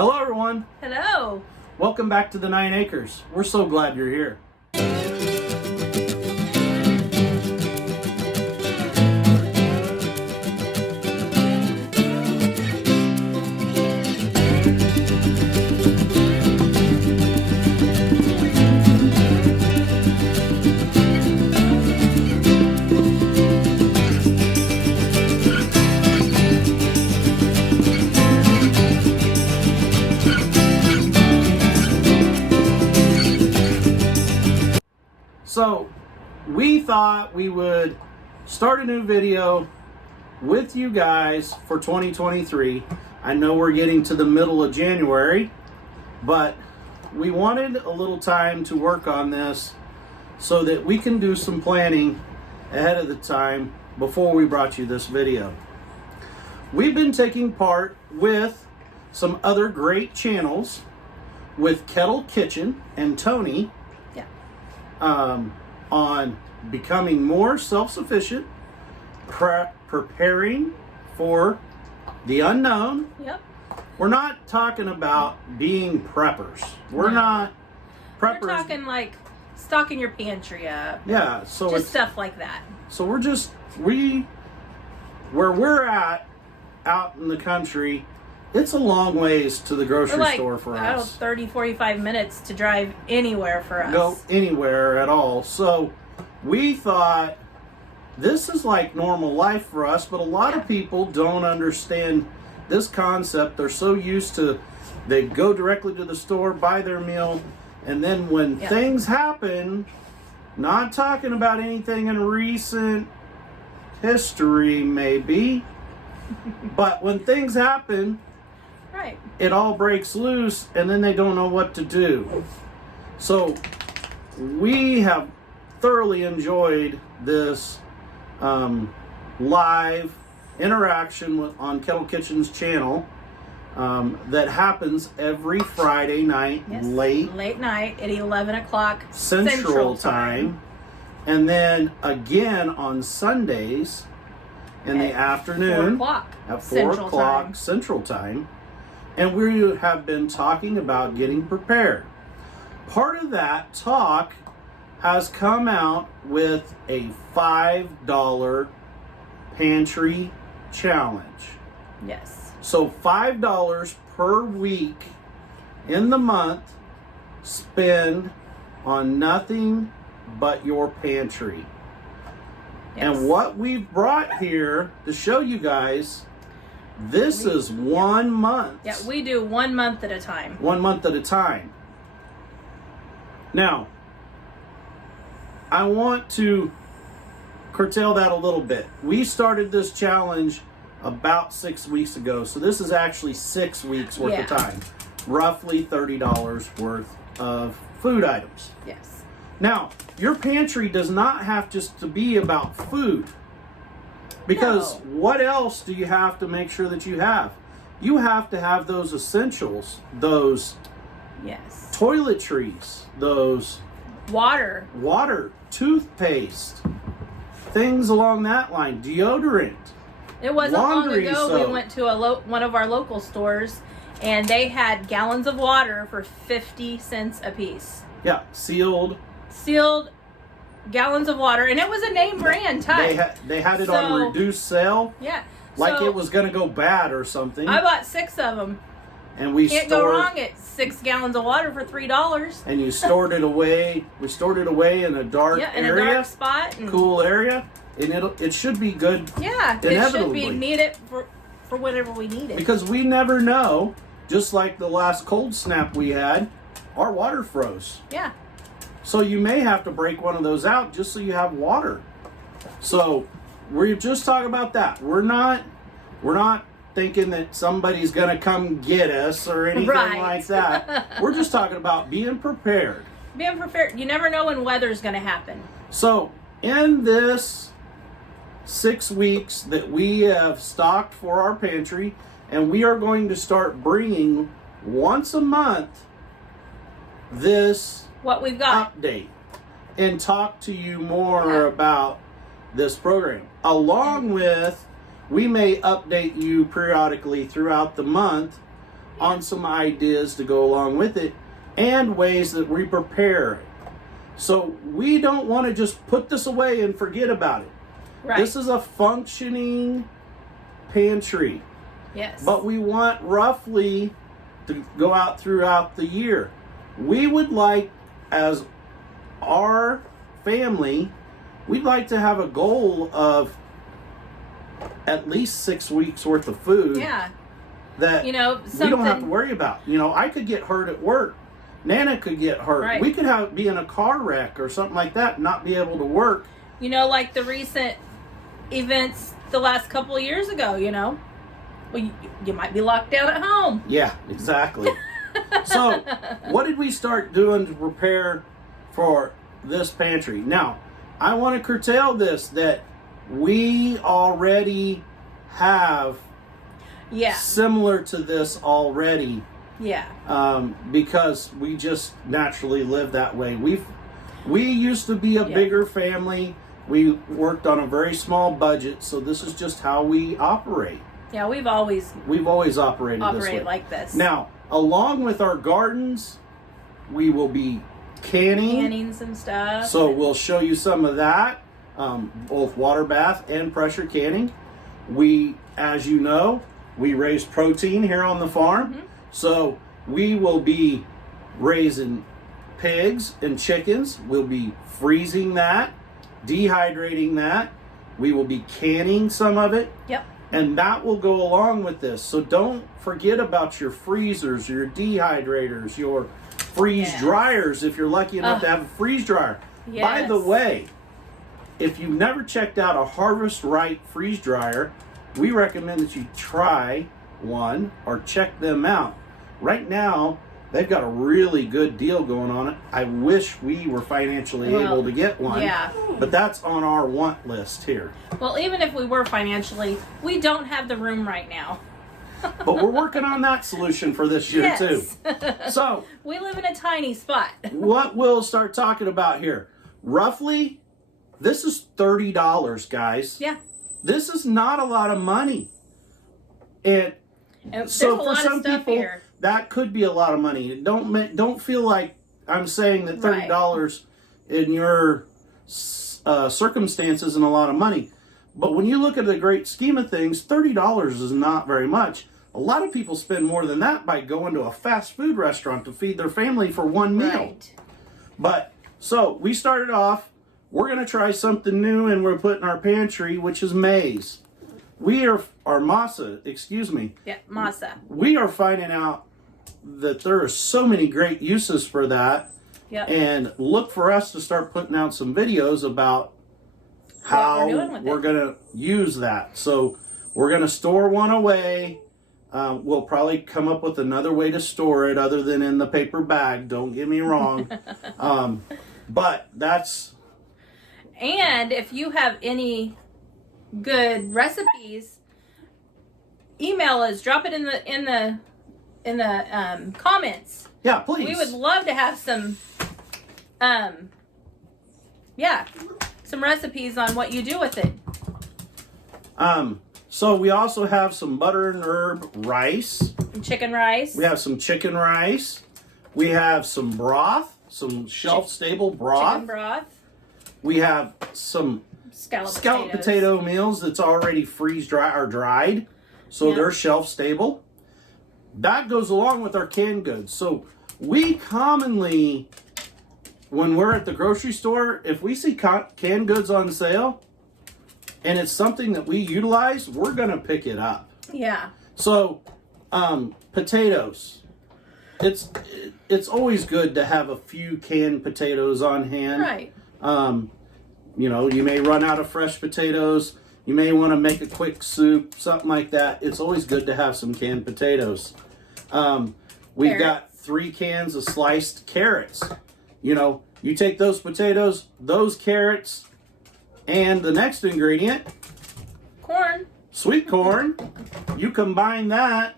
Hello everyone. Hello. Welcome back to the 9 Acres. We're so glad you're here. So we thought we would start a new video with you guys for 2023. I know we're getting to the middle of January, but we wanted a little time to work on this so that we can do some planning ahead of the time before we brought you this video. We've been taking part with some other great channels with Kettle Kitchen and Tony on becoming more self-sufficient, preparing for the unknown. Yep. We're not talking about being preppers. We're not preppers. We're talking like stocking your pantry up. Yeah, so just stuff like that. So where we're at out in the country, it's a long ways to the grocery store for us. 30, 45 minutes to drive anywhere for us. Go anywhere at all. So we thought this is like normal life for us, but a lot of people don't understand this concept. They're so used to, they go directly to the store, buy their meal, and then when things happen, not talking about anything in recent history maybe, but when things happen, right, it all breaks loose and then they don't know what to do. So we have thoroughly enjoyed this live interaction on Kettle Kitchen's channel that happens every Friday night, late night at 11 o'clock Central Time. And then again on Sundays in the afternoon 4 o'clock at 4 o'clock Central Time. And we have been talking about getting prepared. Part of that talk has come out with a $5 pantry challenge. Yes. So $5 per week in the month, spend on nothing but your pantry. Yes. And what we've brought here to show you guys, this is 1 month. Yeah, we do 1 month at a time. 1 month at a time. Now, I want to curtail that a little bit. We started this challenge about 6 weeks ago, so this is actually 6 weeks worth of time. Roughly $30 worth of food items. Yes. Now, your pantry does not have just to be about food. Because what else do you have to make sure that you have? You have to have those essentials, those toiletries, those water, toothpaste, things along that line, deodorant. It wasn't long ago soap. We went to one of our local stores and they had gallons of water for 50 cents a piece. Yeah, sealed gallons of water, and it was a name brand type. They had it on reduced sale. Yeah. Like it was going to go bad or something. I bought 6 of them. And we can't go wrong at 6 gallons of water for $3. And you stored it away. We stored it away in a dark area. In a dark spot. Cool area. And it should be good. Yeah, it should be needed for whatever we need it. Because we never know, just like the last cold snap we had, our water froze. Yeah. So you may have to break one of those out just so you have water. So we're just talking about that. We're not thinking that somebody's going to come get us or anything like that. We're just talking about being prepared. Being prepared. You never know when weather's going to happen. So in this 6 weeks that we have stocked for our pantry, and we are going to start bringing once a month this what we've got update and talk to you more about this program. Along with, we may update you periodically throughout the month on some ideas to go along with it and ways that we prepare it. So we don't want to just put this away and forget about it. Right. This is a functioning pantry. Yes. But we want roughly to go out throughout the year. We would like, as our family, we'd like to have a goal of at least 6 weeks worth of food. Yeah. That you know, we don't have to worry about. You know, I could get hurt at work. Nana could get hurt. Right. We could be in a car wreck or something like that, and not be able to work. You know, like the recent events the last couple of years ago, you know. Well, you might be locked down at home. Yeah, exactly. So, what did we start doing to prepare for this pantry? Now, I want to curtail this, that we already have similar to this already. Yeah. Because we just naturally live that way. We used to be a bigger family. We worked on a very small budget, so this is just how we operate. Yeah, we've always operated this way. like this. Now, along with our gardens, we will be canning some stuff. So we'll show you some of that, both water bath and pressure canning. We, as you know, we raise protein here on the farm. Mm-hmm. So we will be raising pigs and chickens. We'll be freezing that, dehydrating that. We will be canning some of it. Yep. And that will go along with this. So don't forget about your freezers, your dehydrators, your freeze dryers, if you're lucky enough to have a freeze dryer. Yes. By the way, if you've never checked out a Harvest Right freeze dryer, we recommend that you try one or check them out. Right now, they've got a really good deal going on it. I wish we were financially able to get one. Yeah. But that's on our want list here. Well, even if we were financially, we don't have the room right now. But we're working on that solution for this year too. So we live in a tiny spot. What we'll start talking about here, roughly, this is $30, guys. Yeah. This is not a lot of money. And so for some people, that could be a lot of money. Don't feel like I'm saying that $30 in your circumstances isn't a lot of money. But when you look at the great scheme of things, $30 is not very much. A lot of people spend more than that by going to a fast food restaurant to feed their family for one meal. Right. But, so we started off, we're going to try something new, and we're putting our pantry, which is maize. Masa. Yeah, masa. We are finding out that there are so many great uses for that. Yep. And look for us to start putting out some videos about how we're going to use that. So we're going to store one away. We'll probably come up with another way to store it other than in the paper bag. Don't get me wrong. But that's... And if you have any good recipes, email us. Drop it in the comments. Yeah, please. We would love to have some recipes on what you do with it. So we also have some butter and herb rice. And chicken rice. We have some chicken rice. We have some broth, some shelf-stable broth. Chicken broth. We have some scallop potato meals that's already dried, so they're shelf-stable. That goes along with our canned goods. So we commonly, when we're at the grocery store, if we see canned goods on sale, and it's something that we utilize, we're going to pick it up. Yeah. So, potatoes. It's always good to have a few canned potatoes on hand. Right. You may run out of fresh potatoes. You may want to make a quick soup, something like that. It's always good to have some canned potatoes. We've got 3 cans of sliced carrots. You take those potatoes, those carrots, and the next ingredient, corn, sweet corn. You combine that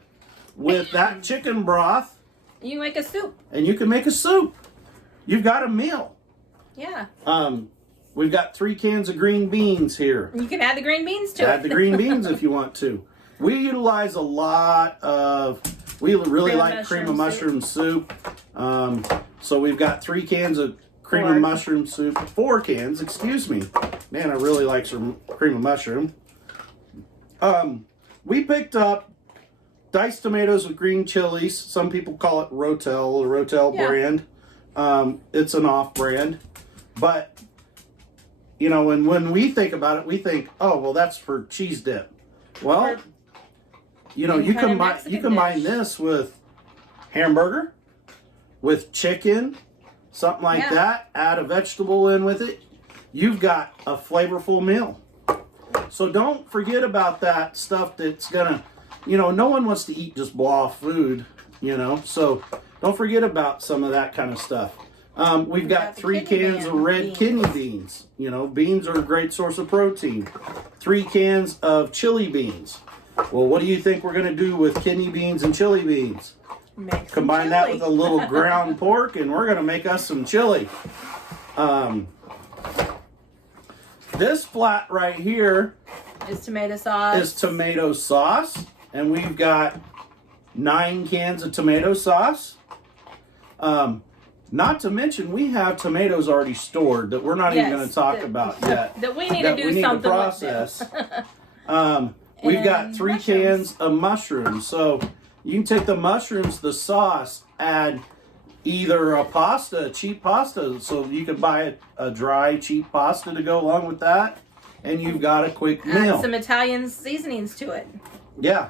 with that chicken broth. You make a soup. And you can make a soup. You've got a meal. Yeah. We've got 3 cans of green beans here. You can add the green beans to it. Add the green beans if you want to. We utilize a lot of We really Cream of like cream of mushroom mushroom soup. So we've got 3 cans of cream of mushroom soup. 4 cans, excuse me. Man, I really like some cream of mushroom. We picked up diced tomatoes with green chilies. Some people call it Rotel, the Rotel brand. It's an off-brand. But, you know, and when we think about it, we think, oh, well, that's for cheese dip. Well, you know, you combine this with hamburger, with chicken, something like that. Add a vegetable in with it. You've got a flavorful meal. So don't forget about that stuff that's gonna, you know, no one wants to eat just blah food, you know. So don't forget about some of that kind of stuff. We've got 3 cans of red kidney beans. You know, beans are a great source of protein. 3 cans of chili beans. Well, what do you think we're gonna do with kidney beans and chili beans? Combine that with a little ground pork, and we're gonna make us some chili. This flat right here is tomato sauce. And we've got 9 cans of tomato sauce. Not to mention, we have tomatoes already stored that we're not even going to talk about yet. That we need to do something to process. We've got 3 cans of mushrooms. So you can take the mushrooms, the sauce, add either a cheap pasta, so you could buy a dry, cheap pasta to go along with that, and you've got a quick meal. Add some Italian seasonings to it. Yeah.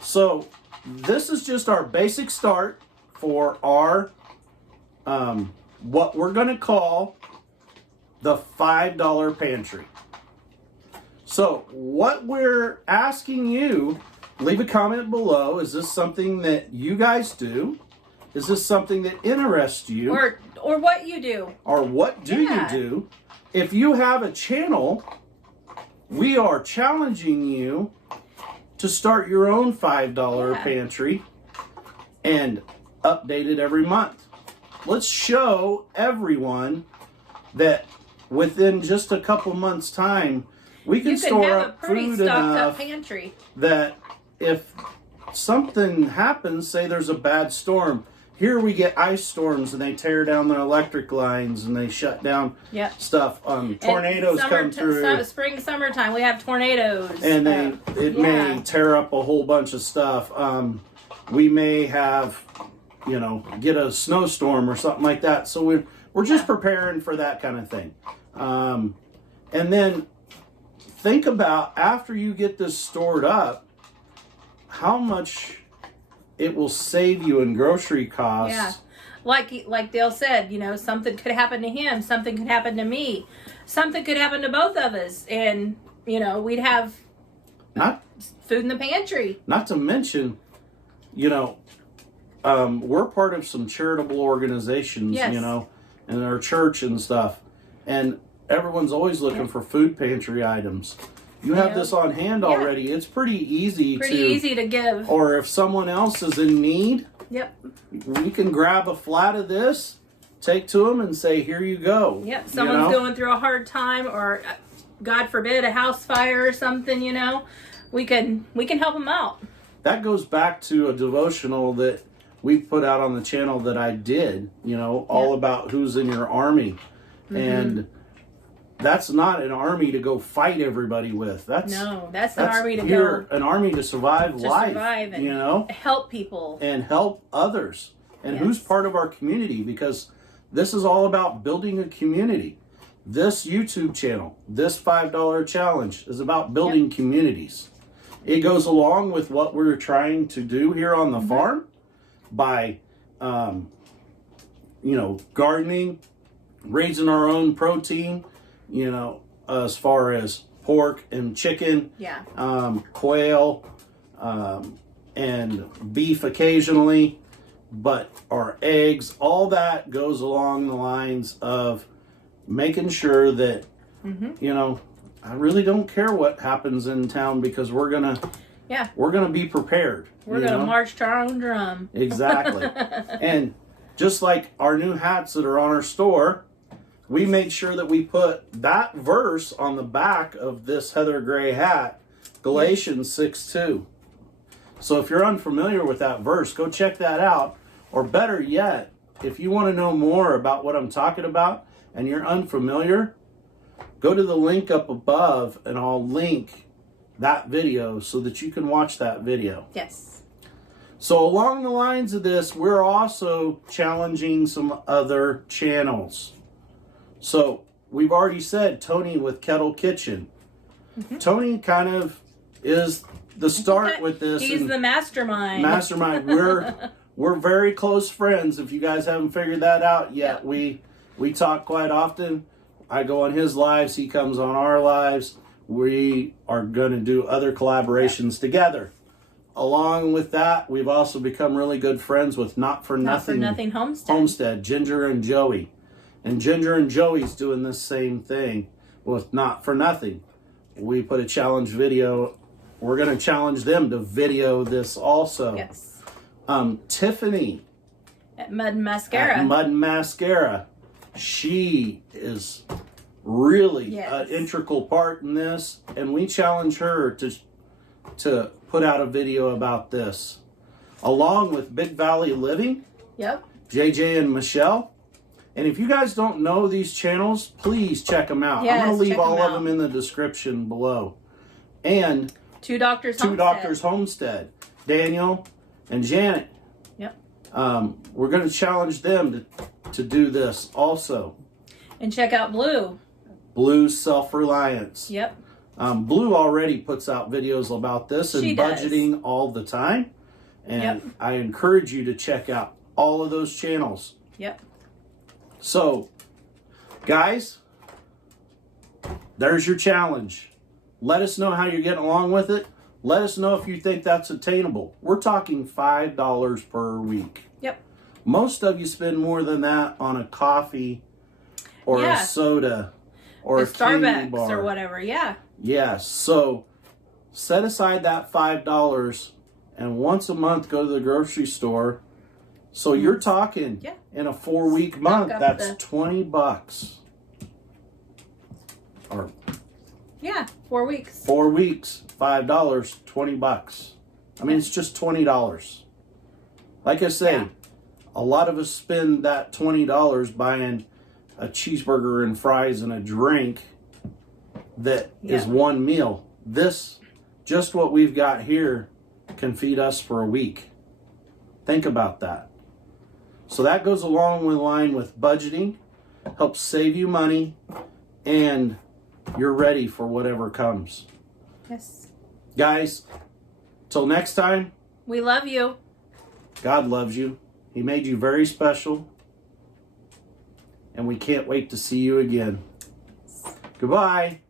So this is just our basic start for our, what we're going to call the $5 pantry. So what we're asking you, leave a comment below. Is this something that you guys do? Is this something that interests you? Or what you do? Or what do you do? If you have a channel, we are challenging you to start your own $5 pantry and update it every month. Let's show everyone that within just a couple months' time, we can store up food enough pantry. That if something happens, say there's a bad storm, here we get ice storms and they tear down the electric lines and they shut down stuff. Tornadoes come through. Spring, summertime, we have tornadoes. And it may tear up a whole bunch of stuff. We may have, you know, get a snowstorm or something like that. So we're just preparing for that kind of thing. And then think about, after you get this stored up, how much it will save you in grocery costs. Yeah. Like Dale said, you know, something could happen to him, something could happen to me, something could happen to both of us, and, you know, we'd have food in the pantry. Not to mention, you know, we're part of some charitable organizations, you know, in our church and stuff, and everyone's always looking for food pantry items. You have this on hand already. It's pretty easy to give. Or if someone else is in need, we can grab a flat of this, take to them and say, here you go. Yep, someone's going through a hard time, or God forbid, a house fire or something, you know, we can help them out. That goes back to a devotional that we put out on the channel that I did, you know, all about who's in your army. And that's not an army to go fight everybody with. That's an army to go. An army to survive life. Survive and, you know, help people and help others. And who's part of our community? Because this is all about building a community. This YouTube channel, this $5 challenge, is about building communities. It goes along with what we're trying to do here on the farm by, you know, gardening, raising our own protein. You know, as far as pork and chicken, quail, and beef occasionally, but our eggs, all that goes along the lines of making sure that, you know, I really don't care what happens in town, because we're gonna be prepared. We're gonna march to our own drum. Exactly. And just like our new hats that are on our store, we made sure that we put that verse on the back of this heather gray hat, Galatians 6:2. So if you're unfamiliar with that verse, go check that out. Or better yet, if you want to know more about what I'm talking about and you're unfamiliar, go to the link up above and I'll link that video so that you can watch that video. Yes. So along the lines of this, we're also challenging some other channels. So we've already said Tony with Kettle Kitchen. Mm-hmm. Tony kind of is the start with this. He's the mastermind. Mastermind. We're very close friends. If you guys haven't figured that out yet, we talk quite often. I go on his lives. He comes on our lives. We are going to do other collaborations together. Along with that, we've also become really good friends with Not for Nothing Homestead, Ginger and Joey. And Ginger and Joey's doing the same thing with Not for Nothing. We put a challenge video. We're going to challenge them to video this also. Yes. Tiffany. At Mud and Mascara. At Mud and Mascara. She is really an integral part in this. And we challenge her to put out a video about this. Along with Big Valley Living. Yep. JJ and Michelle. And if you guys don't know these channels, please check them out. Yes, I'm going to leave all of them in the description below. And Two Doctors Homestead. Daniel and Janet. Yep. We're going to challenge them to do this also. And check out Blue. Blue's Self-Reliance. Yep. Blue already puts out videos about this and budgeting all the time. And I encourage you to check out all of those channels. Yep. So, guys, there's your challenge. Let us know how you're getting along with it. Let us know if you think that's attainable. We're talking $5 per week. Yep. Most of you spend more than that on a coffee or a soda or a Starbucks bar. Or whatever. Yeah. Yes. So set aside that $5 and once a month go to the grocery store. So you're talking in a 4-week month, that's $20. Or 4 weeks. 4 weeks, $5, $20. I mean, it's just $20. Like I say, a lot of us spend that $20 buying a cheeseburger and fries and a drink that is one meal. This, just what we've got here, can feed us for a week. Think about that. So that goes along with line with budgeting, helps save you money, and you're ready for whatever comes. Yes. Guys, till next time. We love you. God loves you. He made you very special. And we can't wait to see you again. Goodbye.